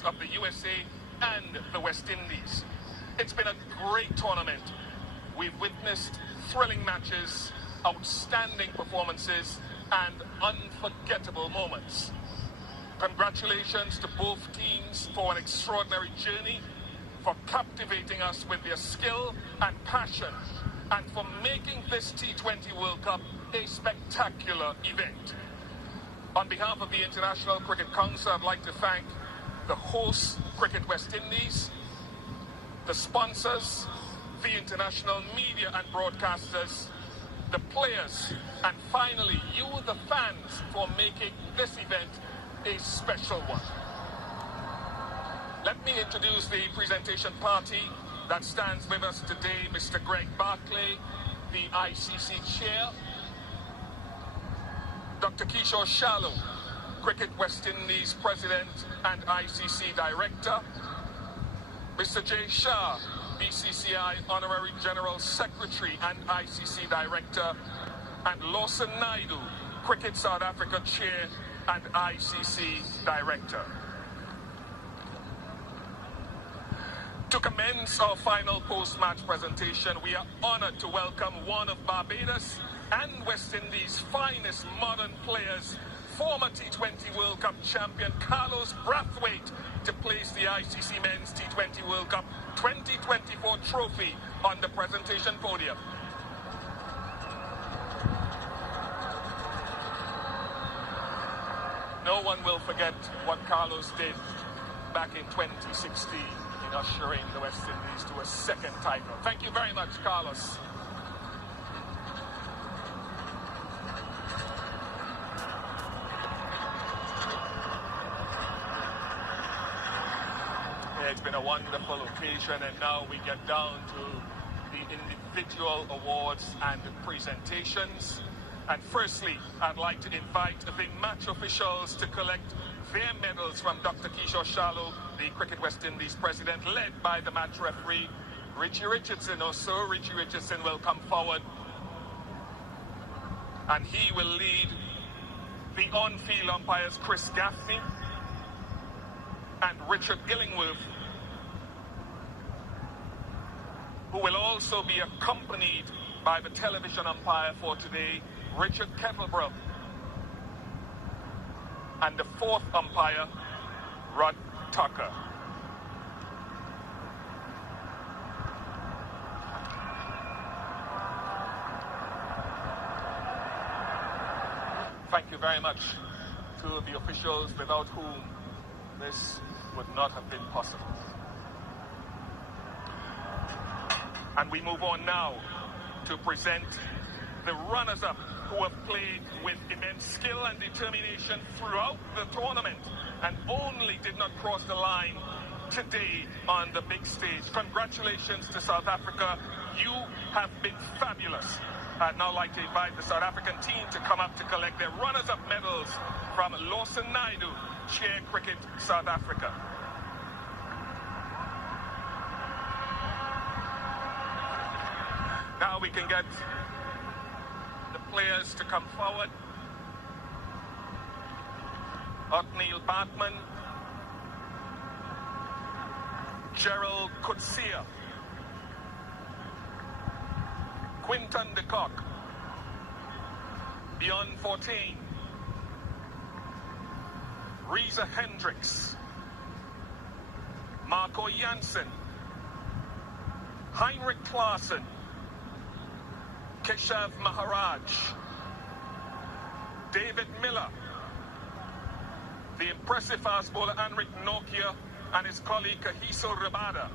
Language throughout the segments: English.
players of the USA and the West Indies. It's been a great tournament. We've witnessed thrilling matches, outstanding performances, and unforgettable moments. Congratulations to both teams for an extraordinary journey, for captivating us with their skill and passion, and for making this T20 World Cup a spectacular event. On behalf of the International Cricket Council, I'd like to thank the host, Cricket West Indies, the sponsors, the international media and broadcasters, the players, and finally, you, the fans, for making this event a special one. Let me introduce the presentation party that stands with us today. Mr. Greg Barclay, the ICC Chair. Dr. Kishore Shaloo, Cricket West Indies President and ICC Director. Mr. Jay Shah, BCCI Honorary General Secretary and ICC Director. And Lawson Naidu, Cricket South Africa Chair and ICC Director. To commence our final post-match presentation, we are honored to welcome one of Barbados and West Indies' finest modern players, former T20 World Cup champion Carlos Brathwaite, to place the ICC Men's T20 World Cup 2024 trophy on the presentation podium. No one will forget what Carlos did back in 2016 in ushering the West Indies to a second title. Thank you very much, Carlos. It's been a wonderful occasion, and now we get down to the individual awards and presentations. And firstly, I'd like to invite the match officials to collect their medals from Dr. Kishore Shaloo, the Cricket West Indies President, led by the match referee, Richie Richardson. Also, Richie Richardson will come forward, and he will lead the on-field umpires, Chris Gaffney and Richard Illingworth, who will also be accompanied by the television umpire for today, Richard Kettleborough, and the fourth umpire, Rod Tucker. Thank you very much to the officials without whom this would not have been possible. And we move on now to present the runners-up who have played with immense skill and determination throughout the tournament and only did not cross the line today on the big stage. Congratulations to South Africa. You have been fabulous. I'd now like to invite the South African team to come up to collect their runners-up medals from Lawson Naidu, Chair Cricket South Africa. Now we can get the players to come forward. Othniel Bartman, Gerald Coetzee, Quinton de Kock, Bjorn Fortuin, Reza Hendricks, Marco Jansen, Heinrich Klaassen, Keshav Maharaj, David Miller, the impressive fast bowler Anrik Nortje and his colleague Kagiso Rabada,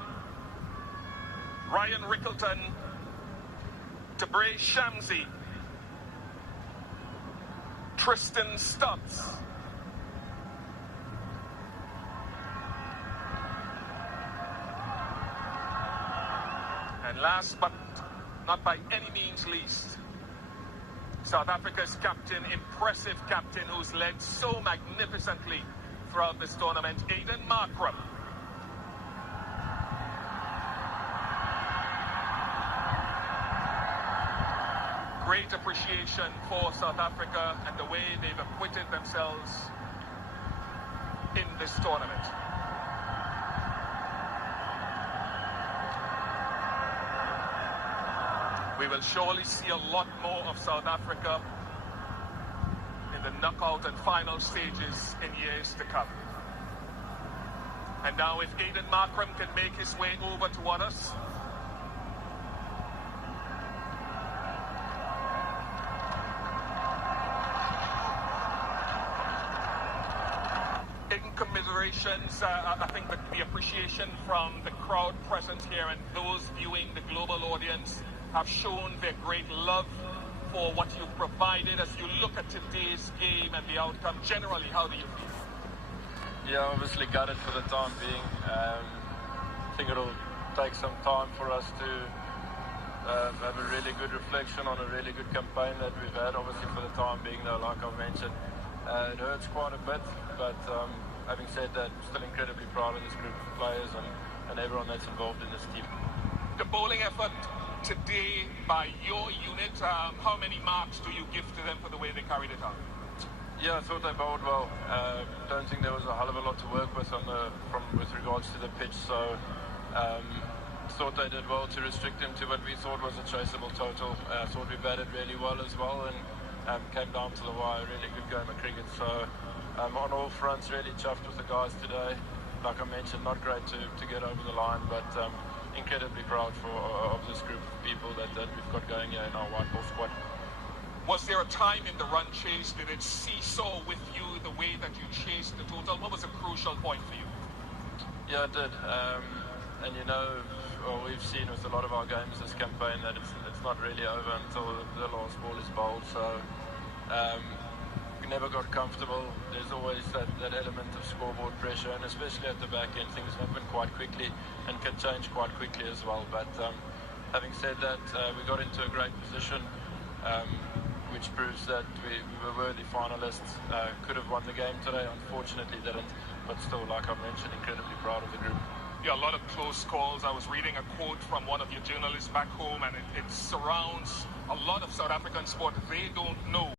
Ryan Rickelton, Tabraiz Shamsi, Tristan Stubbs, and last but not by any means least, South Africa's captain, impressive captain who's led so magnificently throughout this tournament, Aiden Markram. Great appreciation for South Africa and the way they've acquitted themselves in this tournament. We will surely see a lot more of South Africa in the knockout and final stages in years to come. And now if Aiden Markram can make his way over toward us. In commiserations, I think that the appreciation from the crowd present here and those viewing the global audience have shown their great love for what you've provided. As you look at today's game and the outcome, generally, how do you feel? Yeah, obviously gutted for the time being. I think it'll take some time for us to have a really good reflection on a really good campaign that we've had. Obviously for the time being though, like I've mentioned, it hurts quite a bit, but having said that, still incredibly proud of this group of players and everyone that's involved in this team. The bowling effort today by your unit, how many marks do you give to them for the way they carried it out? Yeah, I thought they bowled well. Don't think there was a hell of a lot to work with with regards to the pitch, so thought they did well to restrict them to what we thought was a chaseable total. Thought we batted really well as well and came down to the wire. Really good game of cricket. So on all fronts, really chuffed with the guys today. Like I mentioned, not great to get over the line, but incredibly proud of this group of people that we've got going here in our white ball squad. Was there a time in the run chase, did it seesaw with you the way that you chased the total? What was a crucial point for you? Yeah, it did. And you know, well, we've seen with a lot of our games this campaign that it's not really over until the last ball is bowled. So we never got comfortable. There's always that element of scoreboard pressure, and especially at the back end, things happen quite quickly and can change quite quickly as well. But having said that, we got into a great position. Which proves that we were worthy finalists, could have won the game today, unfortunately didn't, but still, like I mentioned, incredibly proud of the group. Yeah, a lot of close calls. I was reading a quote from one of your journalists back home, and it surrounds a lot of South African sport. They don't know